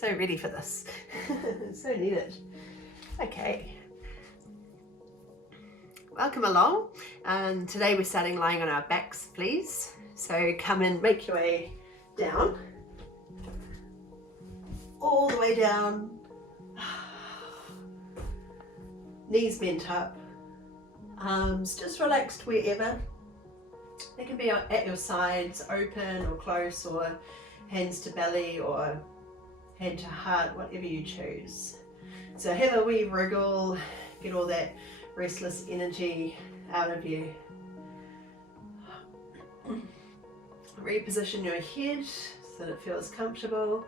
So ready for this. So needed. Okay. Welcome along. Today we're starting lying on our backs, please. So come and make your way down. All the way down. Knees bent up. Arms just relaxed wherever. They can be at your sides, open or close, or hands to belly or head to heart, whatever you choose. So have a wee wriggle, get all that restless energy out of you. Reposition your head so that it feels comfortable.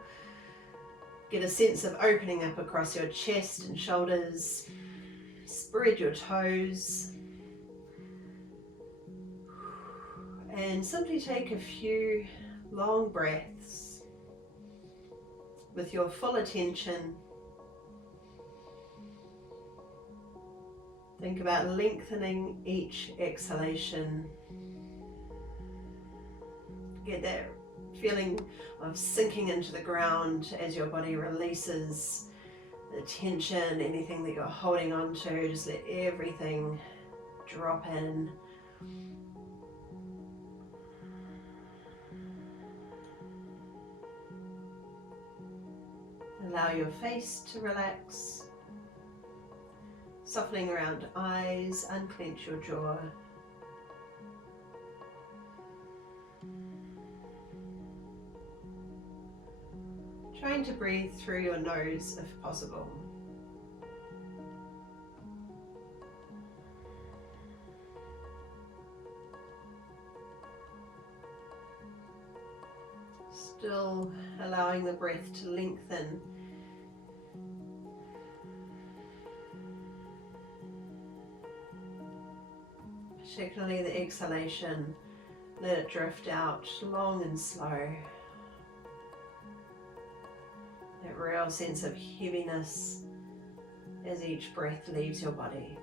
Get a sense of opening up across your chest and shoulders. Spread your toes. And simply take a few long breaths with your full attention. Think about lengthening each exhalation. Get that feeling of sinking into the ground as your body releases the tension, anything that you're holding on to. Just let everything drop in. Allow your face to relax. Softening around eyes, unclench your jaw. Trying to breathe through your nose if possible. Still allowing the breath to lengthen. Particularly the exhalation, let it drift out long and slow. That real sense of heaviness as each breath leaves your body.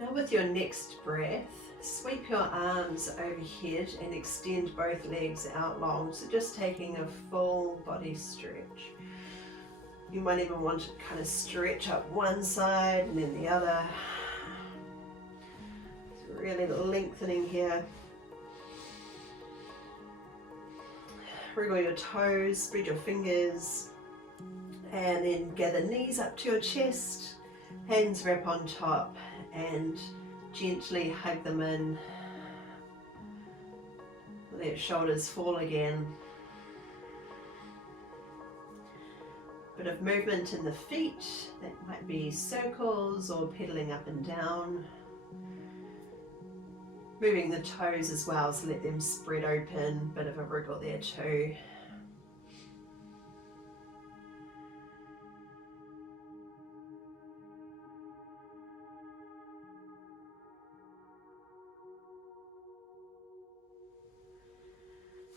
Now with your next breath, sweep your arms overhead and extend both legs out long. So just taking a full body stretch. You might even want to kind of stretch up one side and then the other. It's really lengthening here. Wriggle your toes, spread your fingers, and then gather knees up to your chest, hands wrap on top, and gently hug them in. Let shoulders fall again. Bit of movement in the feet, that might be circles or pedaling up and down. Moving the toes as well, so let them spread open, bit of a wriggle there too.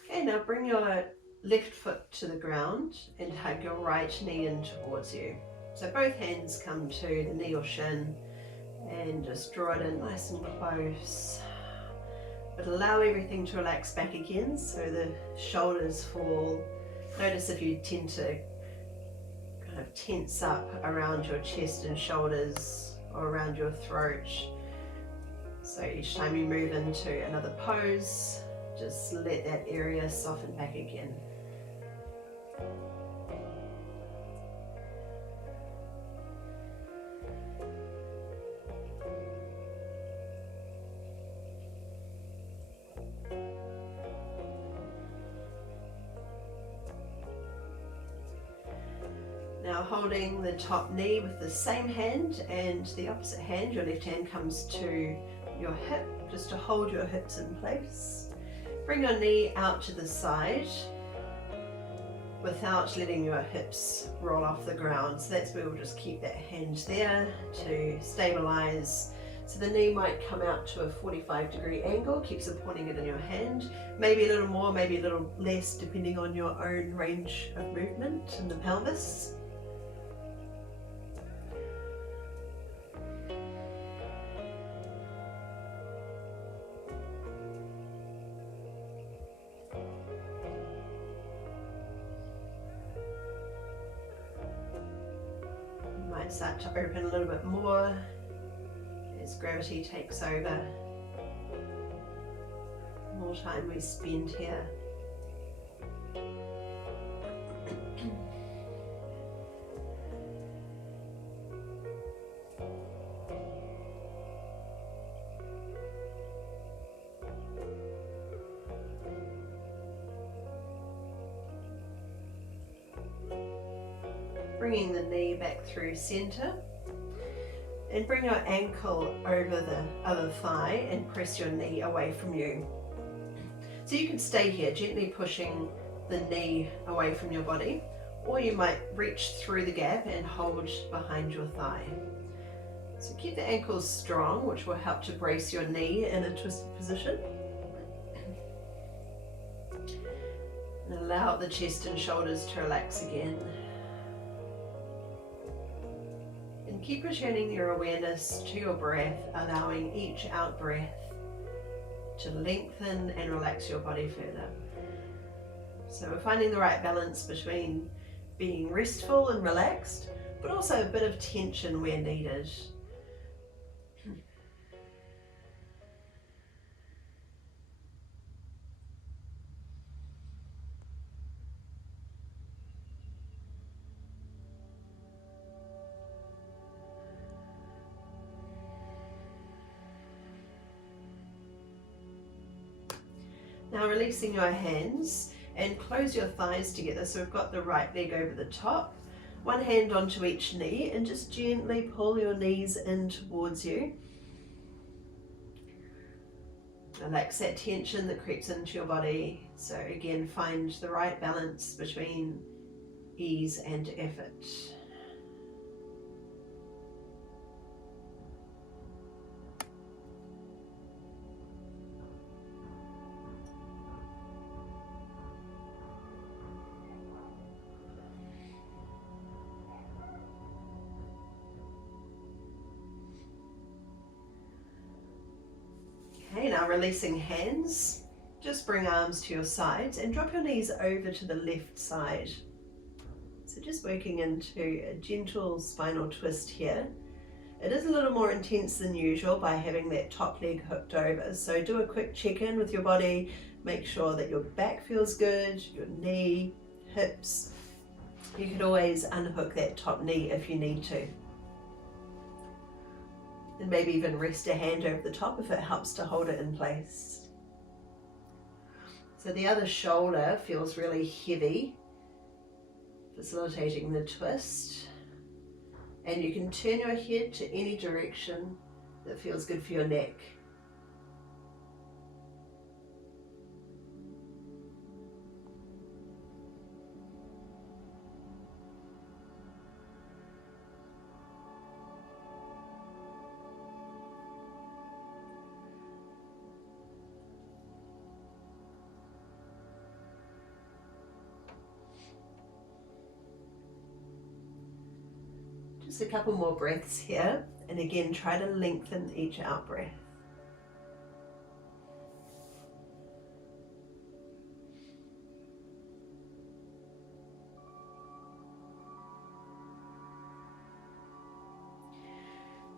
Okay, now bring your left foot to the ground and hug your right knee in towards you. So both hands come to the knee or shin and just draw it in nice and close. But allow everything to relax back again so the shoulders fall. Notice if you tend to kind of tense up around your chest and shoulders or around your throat. So each time you move into another pose, just let that area soften back again. Now holding the top knee with the same hand and the opposite hand, your left hand comes to your hip, just to hold your hips in place. Bring your knee out to the side without letting your hips roll off the ground. So that's where we'll just keep that hand there to stabilize So the knee might come out to a 45-degree angle, keep supporting it in your hand, maybe a little more, maybe a little less, depending on your own range of movement in the pelvis. You might start to open a little bit more as gravity takes over. More time we spend here. Bringing the knee back through center, and bring your ankle over the other thigh and press your knee away from you. So you can stay here, gently pushing the knee away from your body, or you might reach through the gap and hold behind your thigh. So keep the ankles strong, which will help to brace your knee in a twisted position. And allow the chest and shoulders to relax again. And keep returning your awareness to your breath, allowing each out breath to lengthen and relax your body further. So we're finding the right balance between being restful and relaxed, but also a bit of tension where needed. Now releasing your hands and close your thighs together. So we've got the right leg over the top, one hand onto each knee, and just gently pull your knees in towards you. Relax that tension that creeps into your body. So again, find the right balance between ease and effort. Okay, now releasing hands, just bring arms to your sides and drop your knees over to the left side. So just working into a gentle spinal twist here. It is a little more intense than usual by having that top leg hooked over. So do a quick check-in with your body, make sure that your back feels good, your knee, hips. You could always unhook that top knee if you need to. And maybe even rest a hand over the top if it helps to hold it in place. So the other shoulder feels really heavy, facilitating the twist. And you can turn your head to any direction that feels good for your neck. Just a couple more breaths here, and again try to lengthen each out breath.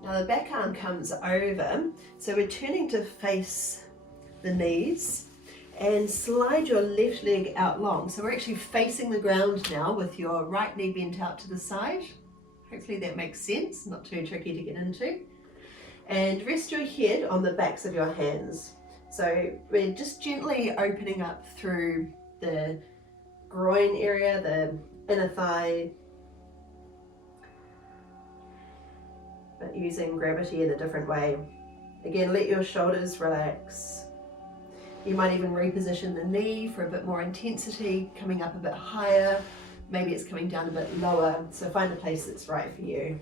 Now the back arm comes over, so we're turning to face the knees and slide your left leg out long. So we're actually facing the ground now with your right knee bent out to the side. Hopefully that makes sense, not too tricky to get into. And rest your head on the backs of your hands. So we're just gently opening up through the groin area, the inner thigh, but using gravity in a different way. Again, let your shoulders relax. You might even reposition the knee for a bit more intensity, coming up a bit higher. Maybe it's coming down a bit lower, so find a place that's right for you.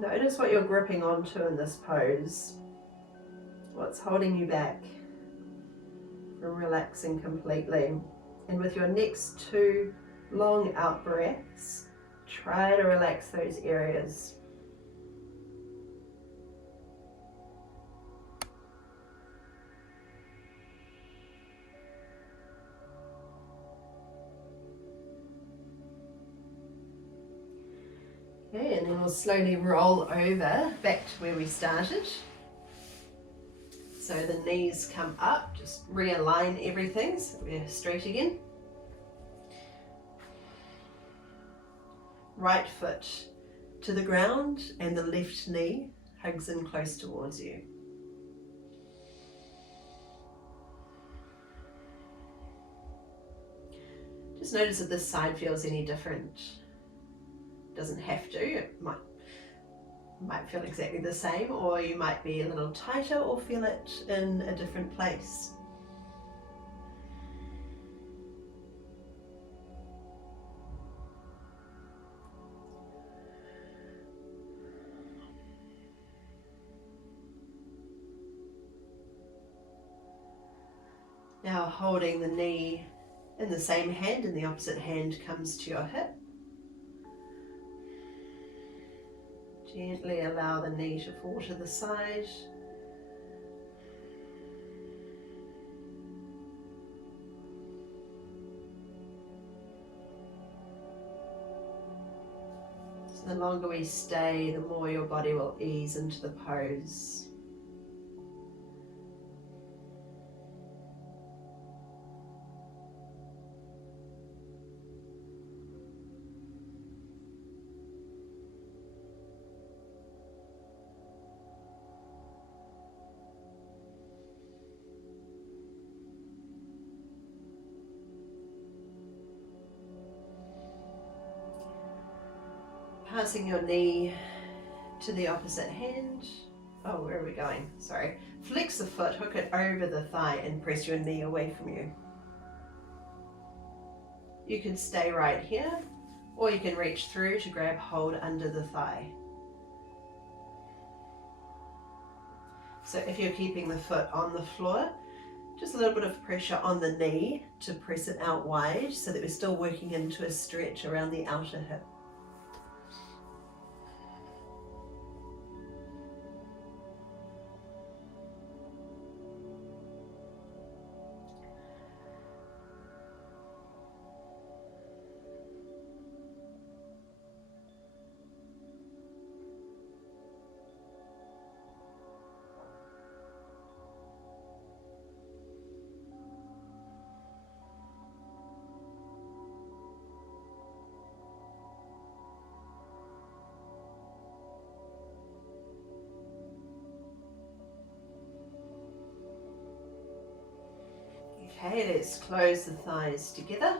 Notice what you're gripping onto in this pose. What's holding you back from relaxing completely. And with your next 2 long out breaths, try to relax those areas. Okay, and then we'll slowly roll over back to where we started. So the knees come up, just realign everything so we're straight again. Right foot to the ground and the left knee hugs in close towards you. Just notice if this side feels any different. Doesn't have to, it might feel exactly the same, or you might be a little tighter or feel it in a different place. Now holding the knee in the same hand and the opposite hand comes to your hip. Gently allow the knee to fall to the side. So the longer we stay, the more your body will ease into the pose. Passing your knee to the opposite hand. Oh, where are we going? Sorry. Flex the foot, hook it over the thigh and press your knee away from you. You can stay right here, or you can reach through to grab hold under the thigh. So if you're keeping the foot on the floor, just a little bit of pressure on the knee to press it out wide so that we're still working into a stretch around the outer hip. Okay, let's close the thighs together.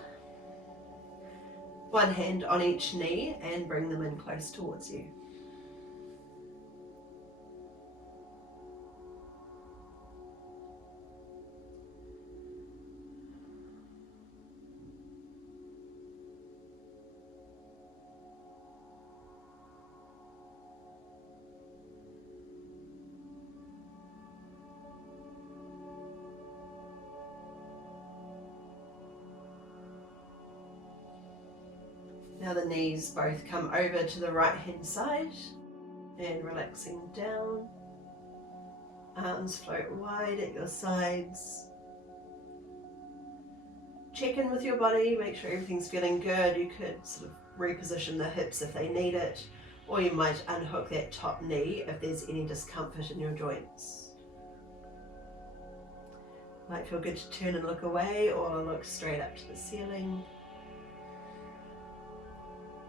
One hand on each knee and bring them in close towards you. Now the knees both come over to the right hand side and relaxing down. Arms float wide at your sides. Check in with your body, make sure everything's feeling good. You could sort of reposition the hips if they need it, or you might unhook that top knee if there's any discomfort in your joints. Might feel good to turn and look away or look straight up to the ceiling.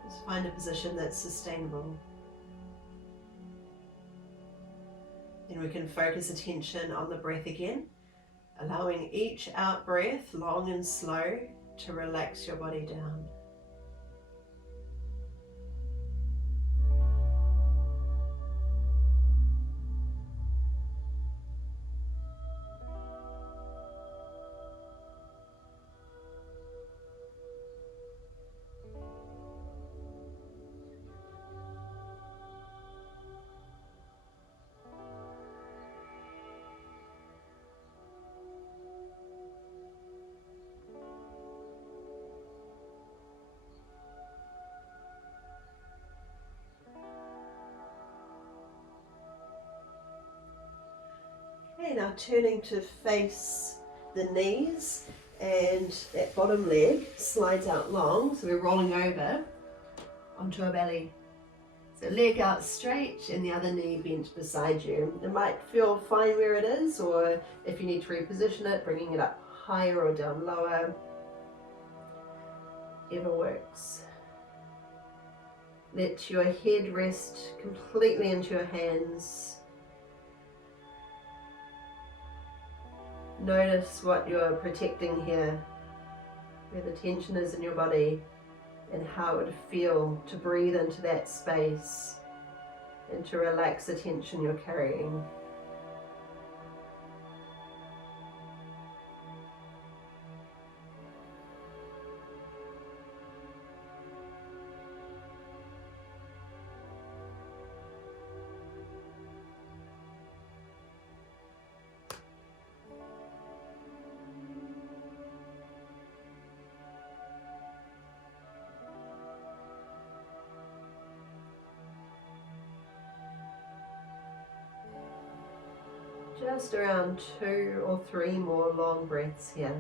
Just find a position that's sustainable. Then we can focus attention on the breath again, allowing each out breath, long and slow, to relax your body down. now turning to face the knees, and that bottom leg slides out long, so we're rolling over onto our belly. So leg out straight and the other knee bent beside you. It might feel fine where it is, or if you need to reposition it, bringing it up higher or down lower, whatever works. Let your head rest completely into your hands. Notice what you're protecting here, where the tension is in your body, and how it would feel to breathe into that space and to relax the tension you're carrying. Just around 2 or 3 more long breaths here.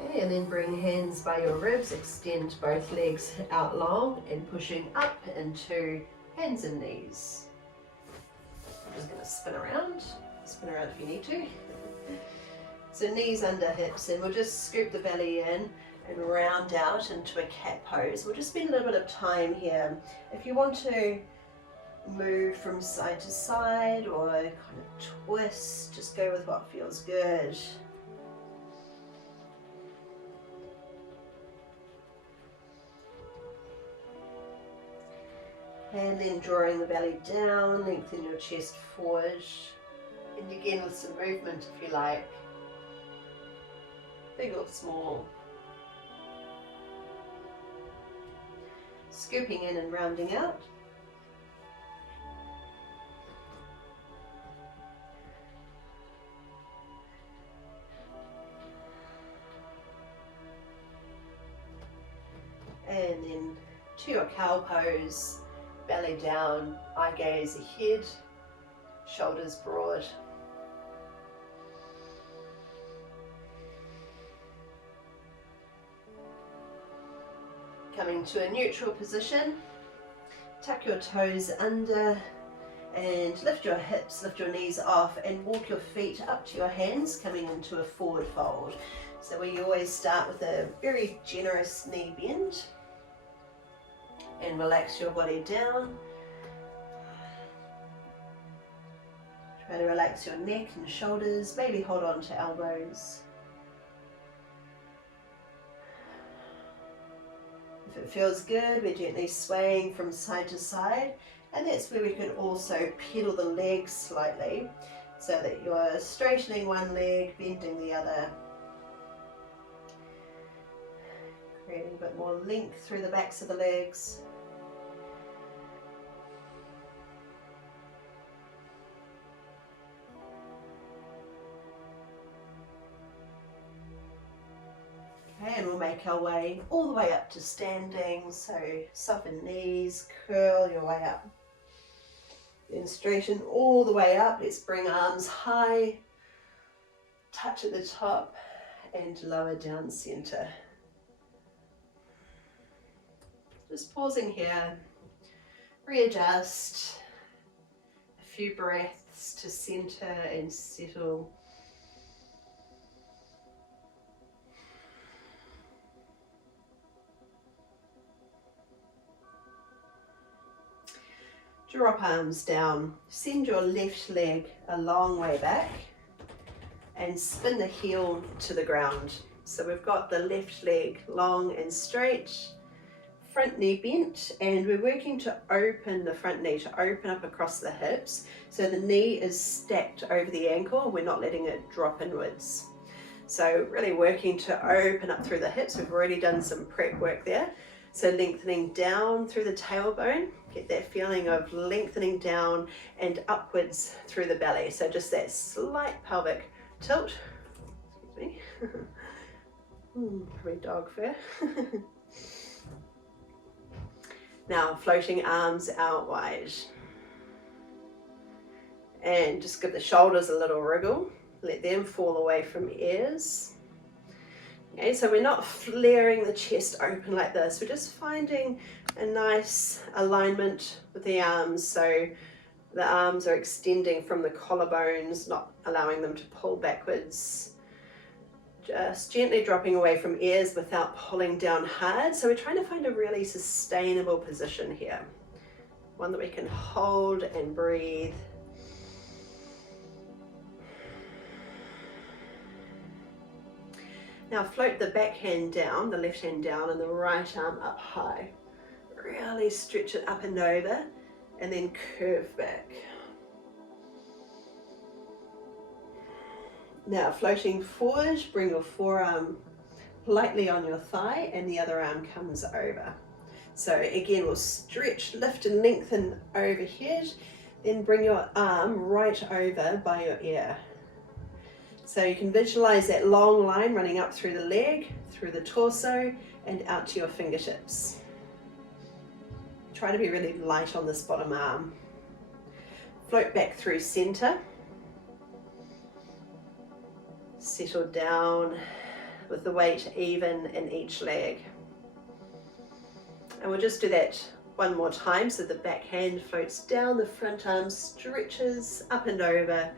Okay, and then bring hands by your ribs, extend both legs out long and pushing up into hands and knees. I'm just going to spin around if you need to. So knees under hips, and we'll just scoop the belly in and round out into a cat pose. We'll just spend a little bit of time here. If you want to move from side to side or kind of twist, just go with what feels good. And then drawing the belly down, lengthen your chest forward. And again with some movement if you like, big or small. Scooping in and rounding out. And then to your cow pose, belly down, eye gaze ahead, shoulders broad. Coming to a neutral position, tuck your toes under and lift your hips, lift your knees off and walk your feet up to your hands, coming into a forward fold. So we always start with a very generous knee bend and relax your body down. Try to relax your neck and shoulders, maybe hold on to elbows. If it feels good, we're gently swaying from side to side, and that's where we could also pedal the legs slightly so that you're straightening one leg, bending the other, creating a bit more length through the backs of the legs. And we'll make our way all the way up to standing, so soften knees, curl your way up. Then straighten all the way up. Let's bring arms high, touch at the top and lower down center. Just pausing here, readjust, a few breaths to center and settle. Drop arms down, send your left leg a long way back and spin the heel to the ground. So we've got the left leg long and straight, front knee bent, and we're working to open the front knee, to open up across the hips. So the knee is stacked over the ankle, we're not letting it drop inwards. So really working to open up through the hips. We've already done some prep work there. So lengthening down through the tailbone, get that feeling of lengthening down and upwards through the belly. So just that slight pelvic tilt. Excuse me. Probably dog fur. Now floating arms out wide. And just give the shoulders a little wriggle. Let them fall away from ears. Okay, so we're not flaring the chest open like this. We're just finding a nice alignment with the arms. So the arms are extending from the collarbones, not allowing them to pull backwards. Just gently dropping away from ears without pulling down hard. So we're trying to find a really sustainable position here. One that we can hold and breathe. Now float the back hand down, the left hand down, and the right arm up high. Really stretch it up and over, and then curve back. Now floating forward, bring your forearm lightly on your thigh, and the other arm comes over. So again, we'll stretch, lift and lengthen overhead, then bring your arm right over by your ear. So you can visualize that long line running up through the leg, through the torso, and out to your fingertips. Try to be really light on this bottom arm. Float back through center. Settle down with the weight even in each leg. And we'll just do that one more time. So the back hand floats down, the front arm stretches up and over,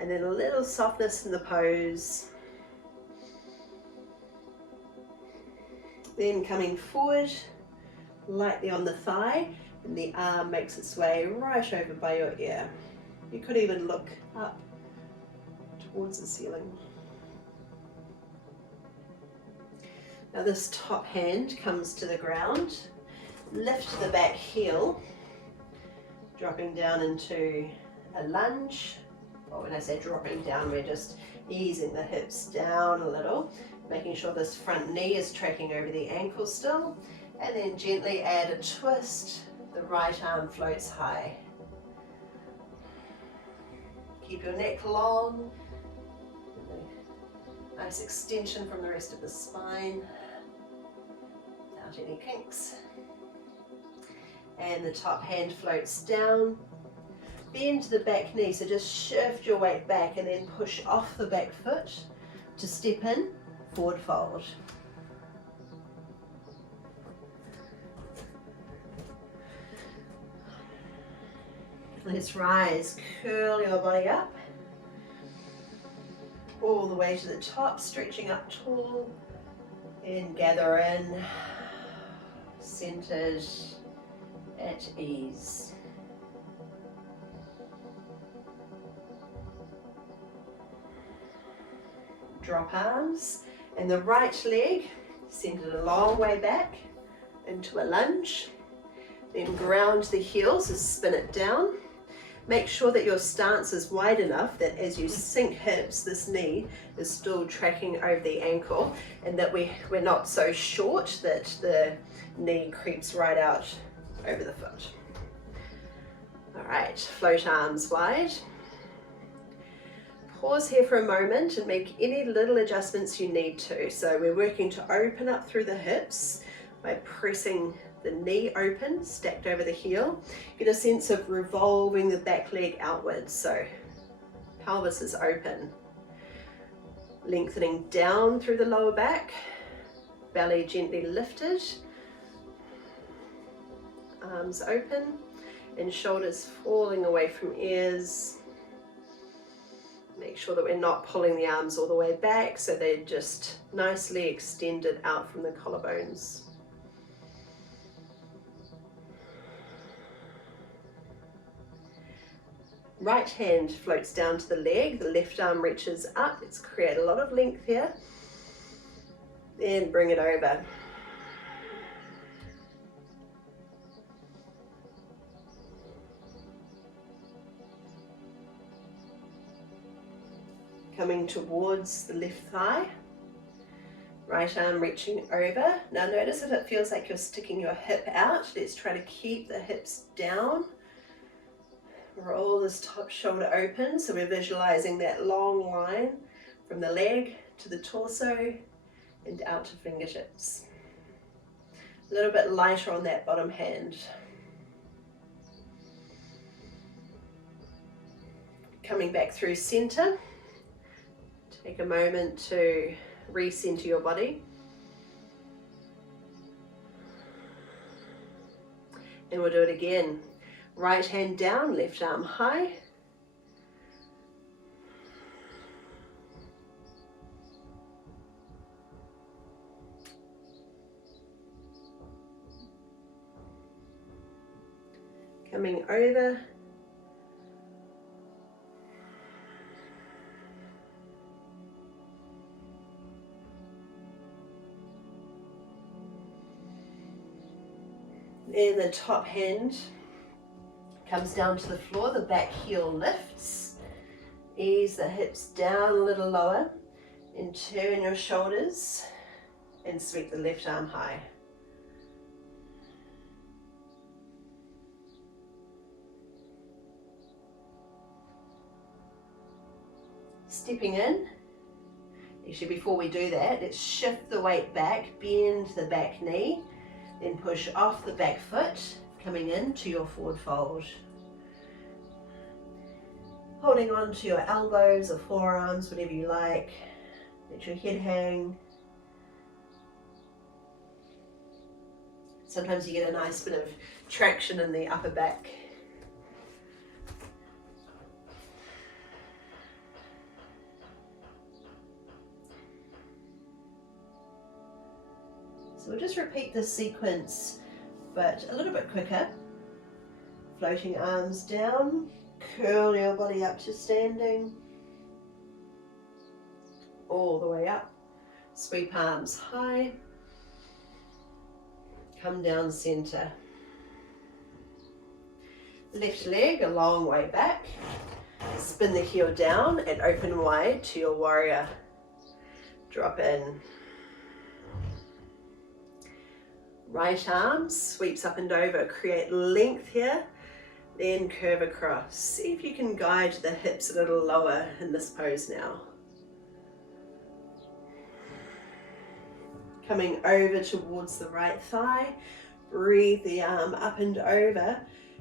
and then a little softness in the pose. Then coming forward, lightly on the thigh, and the arm makes its way right over by your ear. You could even look up towards the ceiling. Now this top hand comes to the ground. Lift the back heel, dropping down into a lunge. Well, when I say dropping down, we're just easing the hips down a little, making sure this front knee is tracking over the ankle still, and then gently add a twist. The right arm floats high. Keep your neck long. Nice extension from the rest of the spine. Without any kinks. And the top hand floats down. Bend the back knee, so just shift your weight back and then push off the back foot to step in, forward fold. Let's rise, curl your body up, all the way to the top, stretching up tall, and gather in, centered, at ease. Drop arms, and the right leg centered a long way back into a lunge. Then ground the heels, so spin it down. Make sure that your stance is wide enough that as you sink hips, this knee is still tracking over the ankle, and that we're not so short that the knee creeps right out over the foot. All right, float arms wide. Pause here for a moment and make any little adjustments you need to. So we're working to open up through the hips by pressing the knee open, stacked over the heel. Get a sense of revolving the back leg outwards, so pelvis is open. Lengthening down through the lower back, belly gently lifted, arms open, and shoulders falling away from ears. Make sure that we're not pulling the arms all the way back, so they're just nicely extended out from the collarbones. Right hand floats down to the leg, the left arm reaches up. Let's create a lot of length here. Then bring it over. Coming towards the left thigh. Right arm reaching over. Now notice if it feels like you're sticking your hip out. Let's try to keep the hips down. Roll this top shoulder open, so we're visualizing that long line From the leg to the torso and out to fingertips. A little bit lighter on that bottom hand. Coming back through center. Take a moment to recenter your body. And we'll do it again. Right hand down, left arm high. Coming over. Then the top hand comes down to the floor, the back heel lifts. Ease the hips down a little lower and turn your shoulders and sweep the left arm high. Stepping in. Actually, before we do that, let's shift the weight back, bend the back knee, then push off the back foot, coming into your forward fold. Holding on to your elbows or forearms, whatever you like. Let your head hang. Sometimes you get a nice bit of traction in the upper back. So we'll just repeat this sequence, but a little bit quicker. Floating arms down, curl your body up to standing. All the way up. Sweep arms high. Come down center. Left leg a long way back. Spin the heel down and open wide to your warrior. Drop in. Right arm sweeps up and over. Create length here. Then curve across. See if you can guide the hips a little lower in this pose now. Coming over towards the right thigh. Breathe the arm up and over.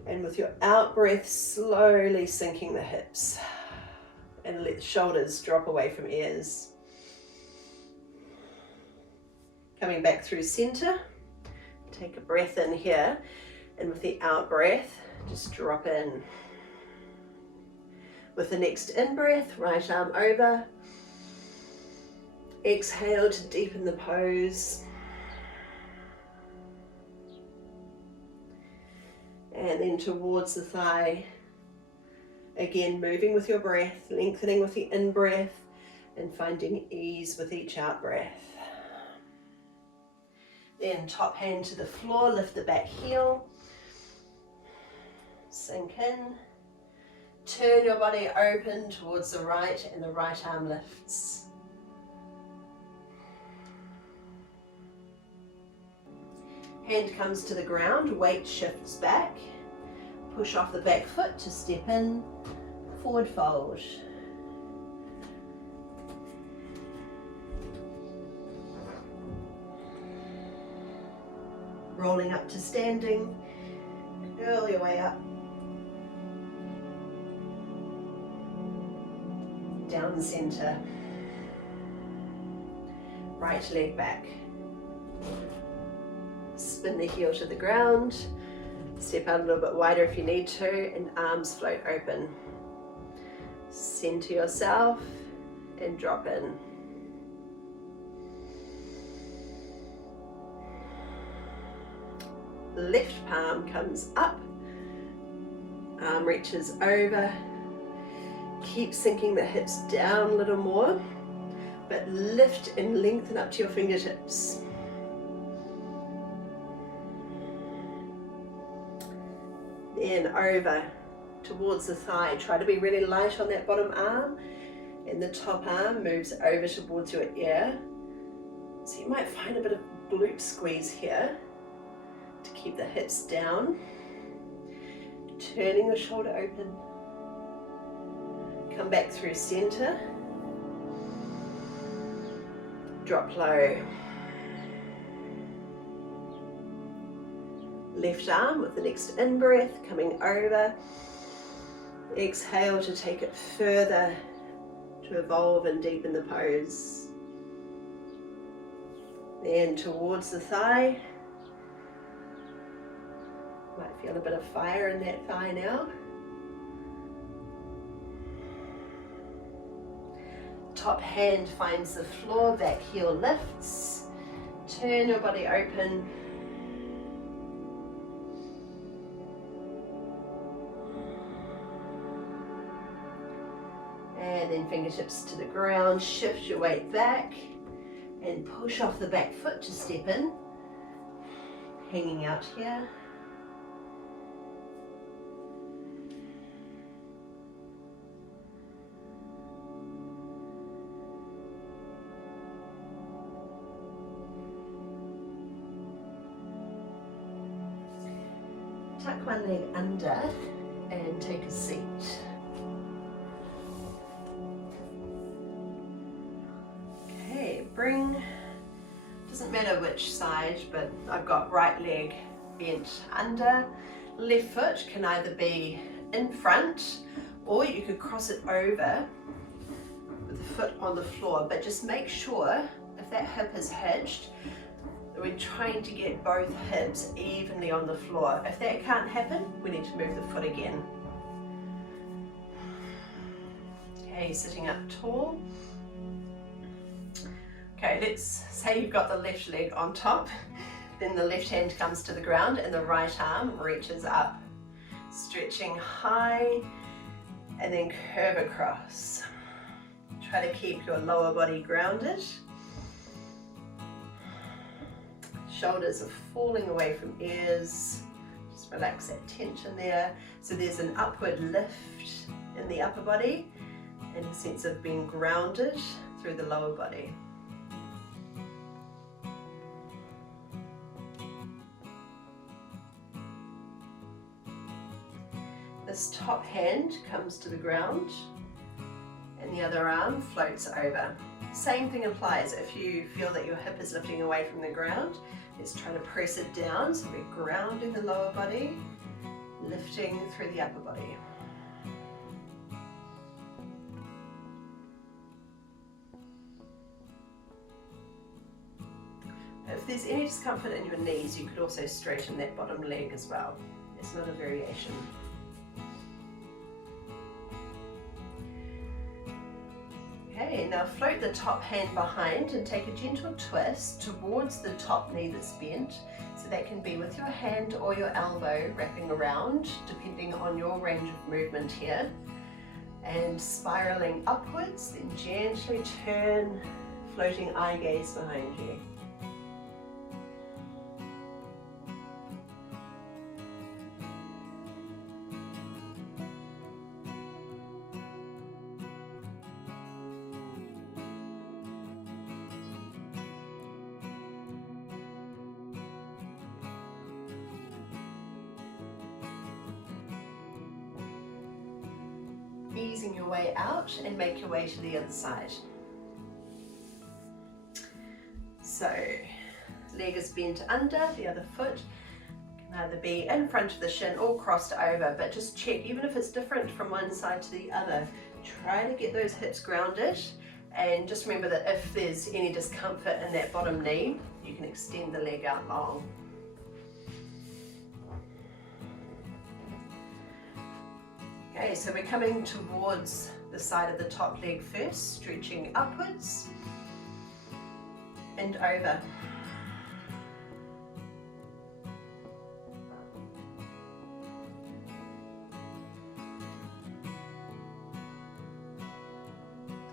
And with your out breath, slowly sinking the hips. And let the shoulders drop away from ears. Coming back through center. Take a breath in here. And with the out breath, just drop in. With the next in breath, right arm over. Exhale to deepen the pose. And then towards the thigh. Again, moving with your breath, lengthening with the in breath, and finding ease with each out breath. Then top hand to the floor, lift the back heel. Sink in. Turn your body open towards the right and the right arm lifts. Hand comes to the ground, weight shifts back. Push off the back foot to step in, forward fold. Rolling up to standing, curl your way up. Down center. Right leg back. Spin the heel to the ground. Step out a little bit wider if you need to, and arms float open. Center yourself and drop in. Left palm comes up, arm reaches over. Keep sinking the hips down a little more, but lift and lengthen up to your fingertips. Then over towards the thigh. Try to be really light on that bottom arm, and the top arm moves over towards your ear. So you might find a bit of glute squeeze here to keep the hips down. Turning the shoulder open. Come back through center. drop low. Left arm with the next in-breath coming over. Exhale to take it further, to evolve and deepen the pose. Then towards the thigh. Might feel a bit of fire in that thigh now. Top hand finds the floor, back heel lifts. Turn your body open. And then fingertips to the ground, shift your weight back and push off the back foot to step in, hanging out here. Tuck one leg under and take a seat. Bring, doesn't matter which side, but I've got right leg bent under. Left foot can either be in front or you could cross it over with the foot on the floor, but just make sure if that hip is hitched, we're trying to get both hips evenly on the floor. If that can't happen, we need to move the foot again. Okay, sitting up tall. Okay, let's say you've got the left leg on top, then the left hand comes to the ground and the right arm reaches up. Stretching high and then curve across. Try to keep your lower body grounded. Shoulders are falling away from ears. Just relax that tension there. So there's an upward lift in the upper body and a sense of being grounded through the lower body. This top hand comes to the ground and the other arm floats over. Same thing applies if you feel that your hip is lifting away from the ground. Let's try to press it down so we're grounding the lower body, lifting through the upper body. If there's any discomfort in your knees, you could also straighten that bottom leg as well. It's not a variation. Okay, now float the top hand behind and take a gentle twist towards the top knee that's bent. So that can be with your hand or your elbow wrapping around, depending on your range of movement here. And spiraling upwards, then gently turn, floating eye gaze behind you. Easing your way out and make your way to the other side. So, leg is bent under, the other foot can either be in front of the shin or crossed over, but just check, even if it's different from one side to the other, try to get those hips grounded, and just remember that if there's any discomfort in that bottom knee, you can extend the leg out long. Okay, so we're coming towards the side of the top leg first, stretching upwards and over.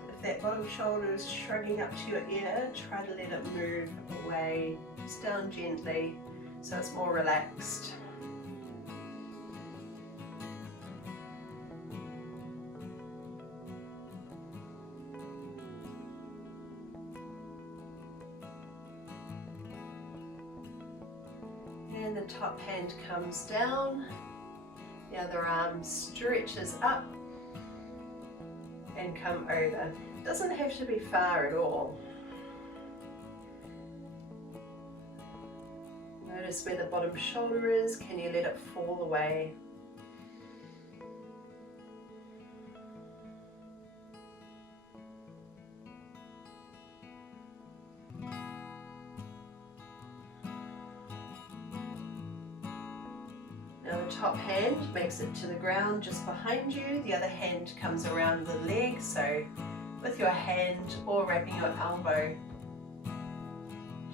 If that bottom shoulder is shrugging up to your ear, try to let it move away, just down gently so it's more relaxed. And the top hand comes down, the other arm stretches up and come over. Doesn't have to be far at all. Notice where the bottom shoulder is. Can you let it fall away? Now the top hand makes it to the ground just behind you. The other hand comes around the leg, so with your hand or wrapping your elbow,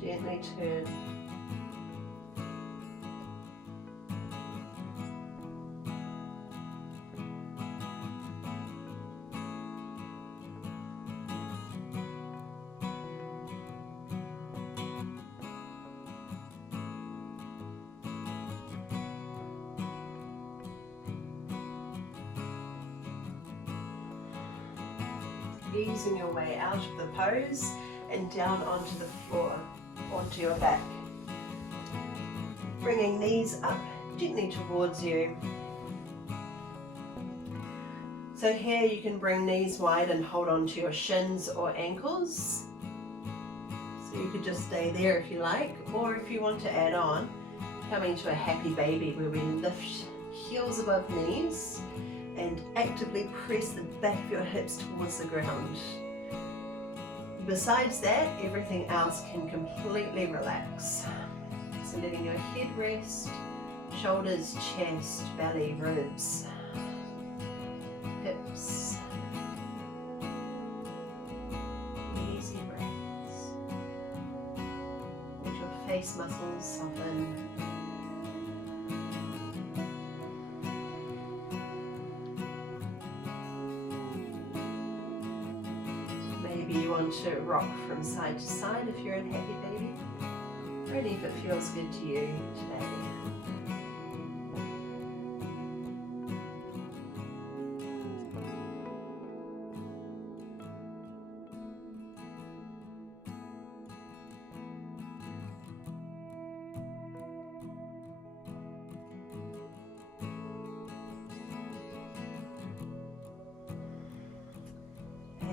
gently turn. Easing your way out of the pose and down onto the floor, onto your back. Bringing knees up gently towards you. So here you can bring knees wide and hold on to your shins or ankles. So you could just stay there if you like, or if you want to add on, coming to a happy baby where we lift heels above knees and actively press the back of your hips towards the ground. Besides that, everything else can completely relax. So letting your head rest, shoulders, chest, belly, ribs, hips. Easy breaths. Let your face muscles soften. You want to rock from side to side if you're in happy baby, or if it feels good to you today.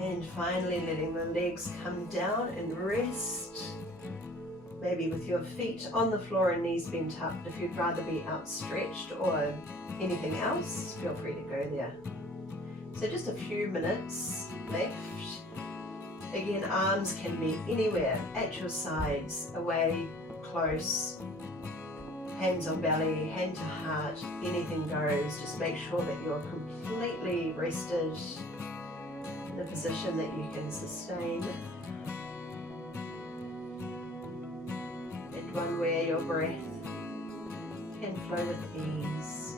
And finally letting the legs come down and rest. Maybe with your feet on the floor and knees bent up. If you'd rather be outstretched or anything else, feel free to go there. So just a few minutes left. Again, arms can be anywhere, at your sides, away, close, hands on belly, hand to heart, anything goes. Just make sure that you're completely rested, a position that you can sustain, and one where your breath can flow with ease.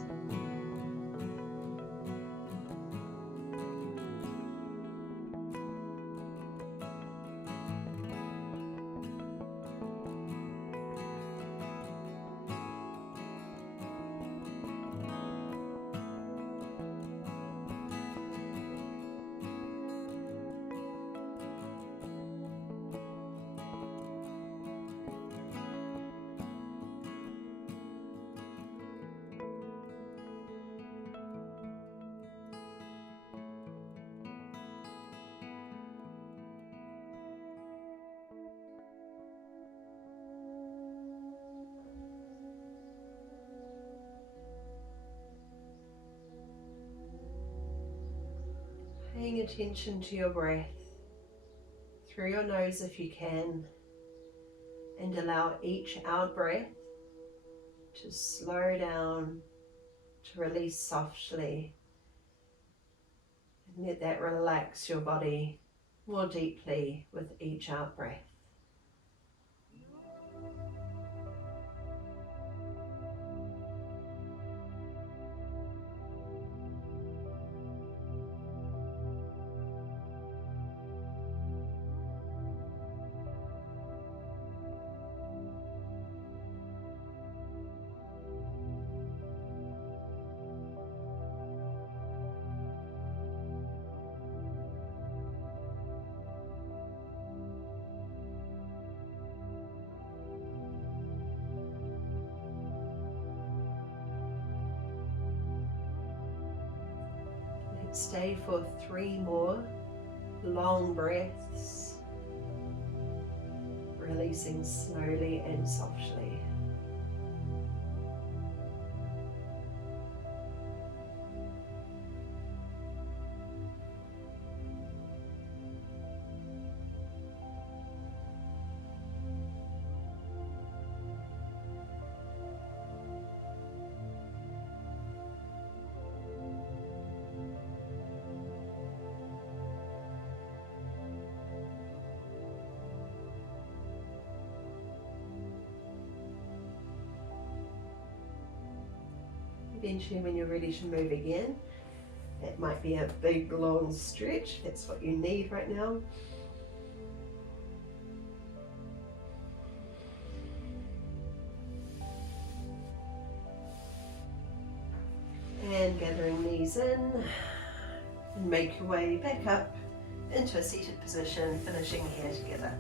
Paying attention to your breath through your nose if you can, and allow each out breath to slow down, to release softly, and let that relax your body more deeply with each out breath. Stay for 3 more long breaths, releasing slowly and softly. eventually when you're ready to move again, that might be a big long stretch, that's what you need right now. And gathering knees in, and make your way back up into a seated position, finishing here together.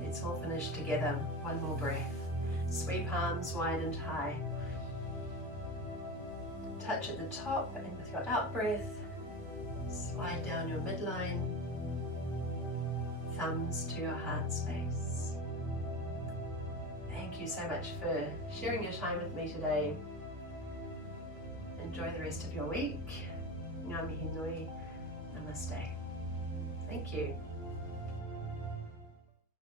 Let's all finish together. One more breath. Sweep arms wide and high. Touch at the top, and with your out breath, slide down your midline, thumbs to your heart space. Thank you so much for sharing your time with me today. Enjoy the rest of your week. Ngā mihi nui. Namaste. Thank you.